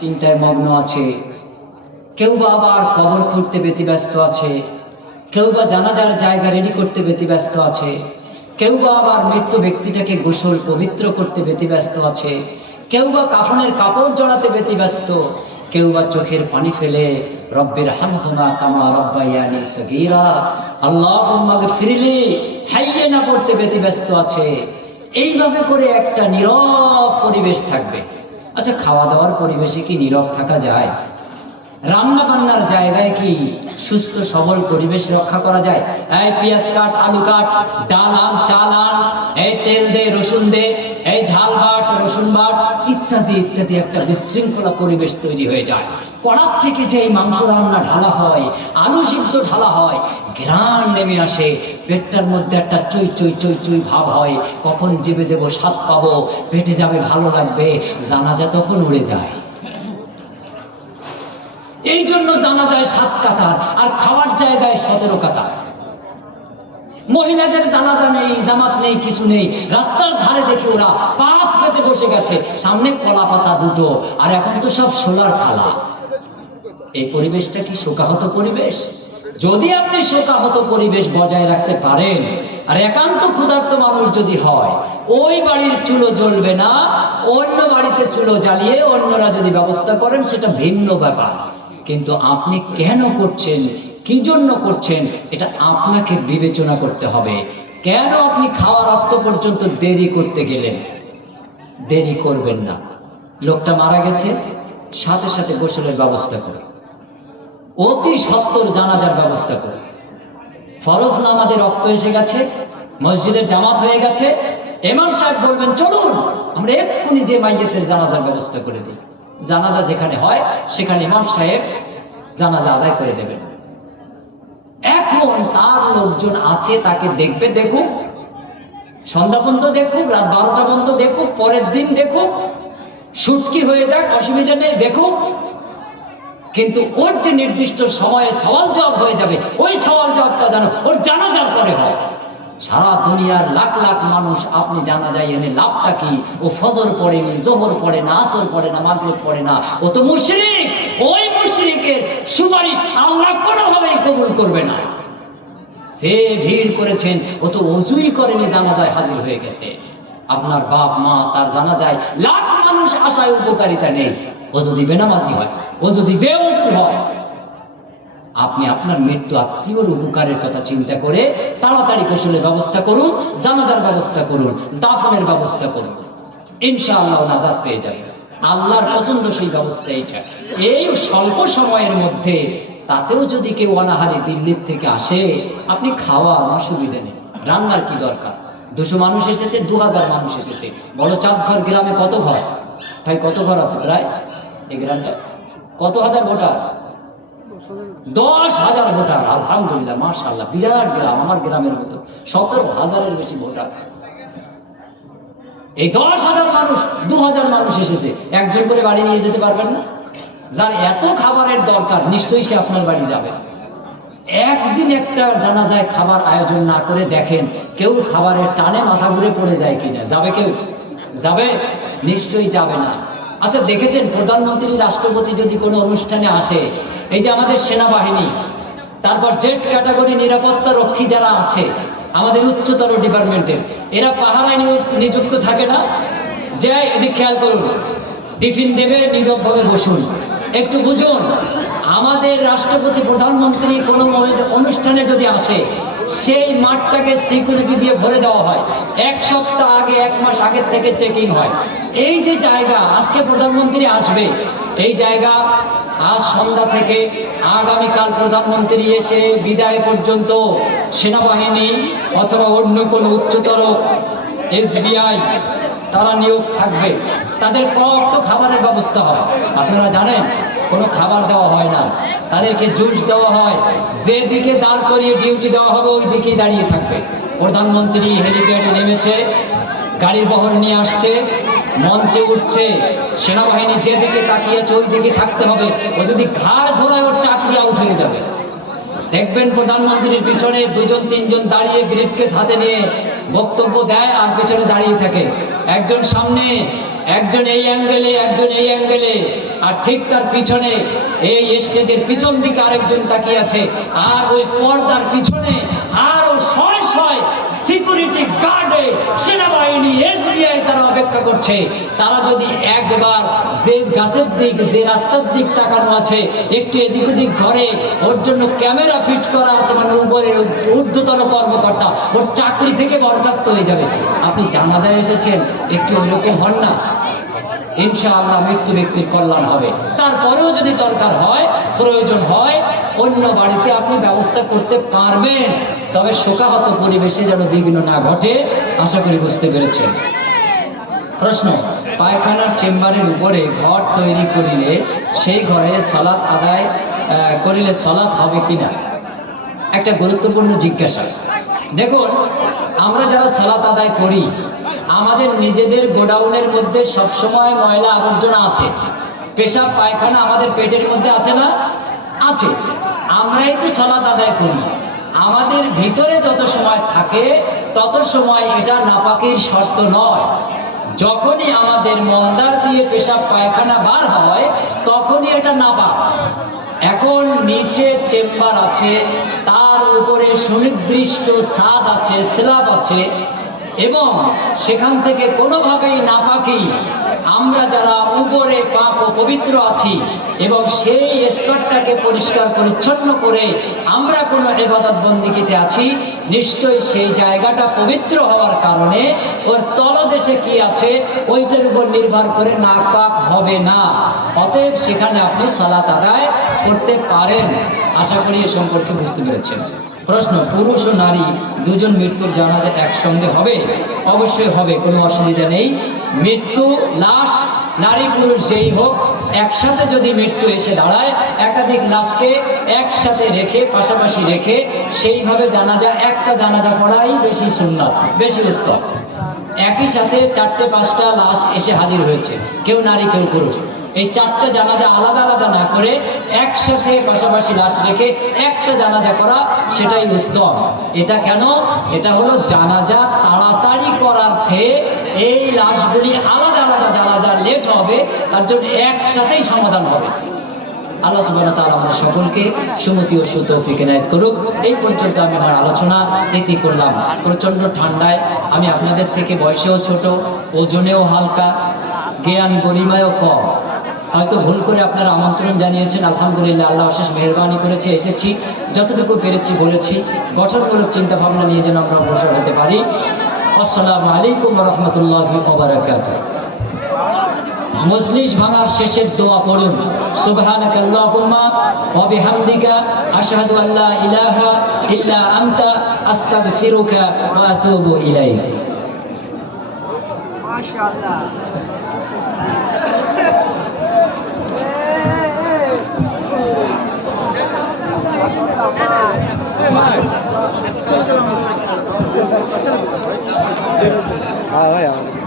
চিন্তায় মগ্ন আছে, কেউ বা আবার কবর খুঁড়তে ব্যতিব্যস্ত আছে, কেউ বা জানাজার জায়গা রেডি করতে ব্যতিব্যস্ত আছে, কেউ বা আবার মৃত্যু ব্যক্তিটাকে গোসল পবিত্র করতে ব্যতিব্যস্ত আছে, কেউ বা কাফনের কাপড় জড়াতে ব্যতিব্যস্ত, কেউ বা চোখের পানি ফেলে রব্বির হামহুমা কামা রব্বায়ানি সগীরা আল্লাহুম্মা গফিরলি হাইয়্যানা পড়তে ব্যতিব্যস্ত আছে। এইভাবে করে একটা নীরব পরিবেশ থাকবে। আচ্ছা, খাওয়া দাওয়ার পরিবেশে কি নীরব থাকা যায়? রান্না বান্নার জায়গায় কি সুস্থ সবল পরিবেশ রক্ষা করা যায়? এই পেঁয়াজ কাট, আলু কাট, ডাল আন, চাল আন, এই তেল দে, রসুন দে, এই ঝাল বাট, রসুন বাট, ইত্যাদি ইত্যাদি একটা বিশৃঙ্খলা পরিবেশ তৈরি হয়ে যায়। কড়ার থেকে যে মাংস রান্না ঢালা হয়, আলু সিদ্ধ ঢালা হয়, ঘ্রাণ নেমে আসে, পেটটার মধ্যে একটা চই চই চই চই ভাব হয়। কখন জিভে দেবো, স্বাদ পাবো, পেটে যাবে, ভালো লাগবে, জানাজা তখন উড়ে যায়। এই জন্য জানা যায় 7 কাতার, আর খাওয়ার জায়গায় 17 কাতার। মহিলাদের জানাজা নেই, জামাত নেই, কিছু নেই। রাস্তার ধারে দেখি ওরা পাত পেতে বসে গেছে, সামনে কলা পাতা দুটো, আর এখন তো সব সোলার খালা। এই পরিবেশটা কি শোকাহত পরিবেশ? যদি আপনি শোকাহত পরিবেশ বজায় রাখতে পারেন, আর একান্ত ক্ষুধার্ত মানুষ যদি হয়, ওই বাড়ির চুলো জ্বলবে না, অন্য বাড়িতে চুলো জ্বালিয়ে অন্যরা যদি ব্যবস্থা করেন, সেটা ভিন্ন ব্যাপার। কিন্তু আপনি কেন করছেন, কি জন্য করছেন, এটা আপনাকে বিবেচনা করতে হবে। কেন আপনি খাওয়ার অর্থ পর্যন্ত দেরি করতে গেলেন? দেরি করবেন না। লোকটা মারা গেছে, সাথে সাথে গোসলের ব্যবস্থা করে, অতি সত্বর জানাজার ব্যবস্থা করে। ফরজ নামাজে রক্ত এসে গেছে, মসজিদের জামাত হয়ে গেছে, ইমাম সাহেব বলবেন চলুন আমরা এক্ষুনি যে মাইয়াতের জানাজার ব্যবস্থা করে দিই। জানাজা যেখানে হয় সেখানে ইমাম সাহেব জানাজা আদায় করে দেবেন। এখন তার লোকজন আছে, তাকে দেখবে, দেখুক, সন্ধ্যা পর্যন্ত দেখুক, রাত 12টা পর্যন্ত দেখুক, পরের দিন দেখুক, সুটকি হয়ে যাক, অসুবিধা নেই, দেখুক। কিন্তু ওর যে নির্দিষ্ট সময়ে সওয়াল জবাব হয়ে যাবে, ওই সওয়াল জবাবটা যেন ওর জানাজার পরে হয়। সারা দুনিয়ার লাখ লাখ মানুষ আপনি জানাজায় এনে লাভটা কি? ও ফজর পড়েনি, জোহর পড়ে না, আসর পড়ে না, মাগরিব পড়ে না, ও তো মুশরিক। ওই মুশরিকের সুপারিশ আল্লাহ কোনোভাবেই কবুল করবে না। সে ভিড় করেছেন, ও তো ওযুই করেনি, জানাজায় হাজির হয়ে গেছে। আপনার বাপ মা তার জানাজায় লাখ মানুষ আসায় উপকারিতা নেই। ও যদি বেনামাজি হয়, ও যদি বেওযু হয়, আপনি আপনার মৃত্যু আত্মীয়র উপকারের কথা চিন্তা করে তাড়াতাড়ি গোসলের ব্যবস্থা করুন, জানাজার ব্যবস্থা করুন, দাফনের ব্যবস্থা করুন। ইনশাআল্লাহ নাজাত পেয়ে যাবে। আল্লাহর পছন্দসই ব্যবস্থা এইটা। এই স্বল্প সময়ের মধ্যে, তাতেও যদি কেউ অনাহারে দিল্লির থেকে আসে, আপনি খাওয়া অসুবিধা নেই, রান্নার কি দরকার? 200 মানুষ এসেছে, 2000 মানুষ এসেছে। বড় চাঁদঘর গ্রামে কত ঘর? ভাই কত ঘর আছে প্রায় এই গ্রামটা? কত হাজার ভোটার? 10,000 ভোটার। আলহামদুলিল্লাহ, মাশাআল্লাহ, বিরাট গ্রাম, আমার গ্রামের মতো। 17,000-এর বেশি ভোটার। এই 10,000 মানুষ, 2000 মানুষ এসেছে, একজন করে বাড়ি নিয়ে যেতে পারবেন না? যার এত খাবারের দরকার, নিশ্চয়ই সে আপনার বাড়ি যাবে। একদিন একটা জানাজায় খাবার আয়োজন না করে দেখেন কেউ খাবারের টানে মাথা ঘুরে পড়ে যায় কিনা। যাবে কেউ? যাবে? নিশ্চয়ই যাবে না। আচ্ছা, দেখেছেন প্রধানমন্ত্রী, রাষ্ট্রপতি যদি কোনো অনুষ্ঠানে আসে, এই যে আমাদের সেনাবাহিনী, তারপর জেড ক্যাটাগরি নিরাপত্তা রক্ষী যারা আছে আমাদের উচ্চতর ডিপার্টমেন্টের, এরা পাহারায় নিযুক্ত থাকে না? যে এদিক খেয়াল করুন, টিফিন দেবে, নীরবভাবে বসুন, একটু বুঝুন। আমাদের রাষ্ট্রপতি, প্রধানমন্ত্রী কোনো অনুষ্ঠানে যদি আসে, সেই মাঠটাকে সিকিউরিটি দিয়ে ভরে দেওয়া হয়। 1 সপ্তাহ আগে, 1 মাস আগের থেকে চেকিং হয়। এই যে জায়গা, আজকে প্রধানমন্ত্রী আসবে, এই জায়গা আজ সন্ধ্যা থেকে আগামীকাল প্রধানমন্ত্রী এসে বিদায় পর্যন্ত সেনাবাহিনী অথবা অন্য কোনো উচ্চতর SBI তারা নিয়োগ থাকবে। তাদের পর্যাপ্ত খাবারের ব্যবস্থা হয়। আপনারা জানেন কোনো খাবার দেওয়া হয় না, তাদেরকে জুস দেওয়া হয়। যেদিকে দাঁড় করিয়ে ডিউটি দেওয়া হবে ওই দিকেই দাঁড়িয়ে থাকবে। প্রধানমন্ত্রী হেলিপ্যাডে নেমেছে, গাড়ির বহর নিয়ে আসছে, মঞ্চে উঠছে, সেনাবাহিনী যেদিকে তাকিয়েছে ওই দিকে থাকতে হবে। ও যদি ঘাড় ধরায়, ওর চাকরি আউট হয়ে যাবে। দেখবেন প্রধানমন্ত্রীর পিছনে 2-3 দাঁড়িয়ে ব্রিফকেস হাতে নিয়ে বক্তব্য দেয়, আর পিছনে দাঁড়িয়ে থাকে। একজন সামনে একজন এই অ্যাঙ্গেলে, একজন এই অ্যাঙ্গেলে, আর ঠিক তার পিছনে এই স্টেজের পিছন দিকে আরেকজন তাকিয়ে আছে, আর ওই পর্দার পিছনে আরো শয় শয় সিকিউরিটি গার্ডে সেনাবাহিনী, এসবিআই তারা অপেক্ষা করছে। তারা যদি একবার যে গাছের দিক, যে রাস্তার দিক তাকানো আছে, একটু এদিক ওদিক ঘরে, ওর জন্য ক্যামেরা ফিট করা আছে, মানে উপরের ঊর্ধ্বতন কর্মকর্তা, ওর চাকরি থেকে বরখাস্ত হয়ে যাবে। আপনি জানাজায় এসেছেন, একটু ওইরকম হন না, ইনশাআল্লাহ মৃত্যু ব্যক্তির কল্যাণ হবে। তারপরেও যদি দরকার হয়, প্রয়োজন হয়, অন্য বাড়িতে আপনি ব্যবস্থা করতে পারবেন, তবে শোকাহত পরিবেশে যেন বিঘ্ন না ঘটে। আশা করি বুঝতে পেরেছেন। প্রশ্ন, পায়খানার চেম্বারের উপরে ঘর তৈরি করিলে সেই ঘরে সালাত আদায় করিলে সালাত হবে কিনা? একটা গুরুত্বপূর্ণ জিজ্ঞাসা। দেখুন, আমরা যারা সালাত আদায় করি, আমাদের নিজেদের গোডাউনের মধ্যে সবসময় ময়লা আবর্জনা আছে, পেশাব পায়খানা আমাদের পেটের মধ্যে আছে না? আছে। আমরাই তো সালাত আদায় করি। আমাদের ভিতরে যত সময় থাকে তত সময় এটা নাপাকির শর্ত নয়। যখনই আমাদের মলদার দিয়ে পেশাব পায়খানা বার হয় তখনই এটা নাপাক। এখন নিচে চেম্বার আছে, তার উপরে সুনির্দিষ্ট ছাদ আছে, স্ল্যাব আছে, এবং সেখান থেকে কোনোভাবেই নাপাকি, আমরা যারা উপরে পাক ও পবিত্র আছি এবং সেই স্তরটাকে পরিষ্কার পরিচ্ছন্ন করে আমরা কোনো ইবাদত বন্দিগিতে আছি, নিশ্চয়ই সেই জায়গাটা পবিত্র হওয়ার কারণে ওর তলদেশে কি আছে ওইটার উপর নির্ভর করে নাপাক হবে না। অতএব সেখানে আপনি সালাত আদায় করতে পারেন। আশা করি এ সম্পর্কে বুঝতে পেরেছেন। প্রশ্ন, পুরুষ ও নারী দুজন মৃত্যুর জানাজা একসঙ্গে হবে? অবশ্যই হবে, কোনো অসুবিধা নেই। মৃত্যু, লাশ, নারী পুরুষ যেই হোক, একসাথে যদি মৃত্যু এসে দাঁড়ায়, একাধিক লাশকে একসাথে রেখে, পাশাপাশি রেখে সেইভাবে জানাজা, একটা জানাজা পড়াই বেশি সুন্নাত, বেশি উত্তম। একই সাথে 4-5টা লাশ এসে হাজির হয়েছে, কেউ নারী কেউ পুরুষ, এই 4টা জানাজা আলাদা আলাদা না করে একসাথে পাশাপাশি লাশ রেখে একটা জানাজা করা, সেটাই উত্তম। এটা কেন? এটা হলো জানাজা তাড়াতাড়ি করার্থে এই লাশগুলি আলাদা আলাদা জানাজা লেট হবে, তার জন্য একসাথেই সমাধান হবে। আল্লাহ সুবহানাহু ওয়া তাআলা আমাদের সকলকে সুমতি ও সুতৌফিক এনায়েত করুক। এই পর্যন্ত আমি আমার আলোচনা এটি করলাম। প্রচন্ড ঠান্ডায় আমি আপনাদের থেকে বয়সেও ছোট, ওজনেও হালকা, জ্ঞান গরিমায়ও কম। হয়তো ভুল করে আপনারা আমন্ত্রণ জানিয়েছেন, আলহামদুলিল্লাহ, আল্লাহ অশেষ মেহেরবানি করেছে, এসেছি, যতটুকু পেরেছি বলেছি। গঠনমূলক চিন্তা ভাবনা নিয়ে যেন আমরা অগ্রসর হতে পারি। আসসালামু আলাইকুম ওয়া রাহমাতুল্লাহি ওয়া বারাকাতুহু। মজলিস ভাঙার শেষের দোয়া পড়ুন, সুবহানাকা আল্লাহুম্মা ওয়া বিহামদিকা আশহাদু আল্লা ইলাহা ইল্লা আনতা আস্তাগফিরুকা ওয়া আতুবু ইলাইক। মাশাআল্লাহ। हाँ भाई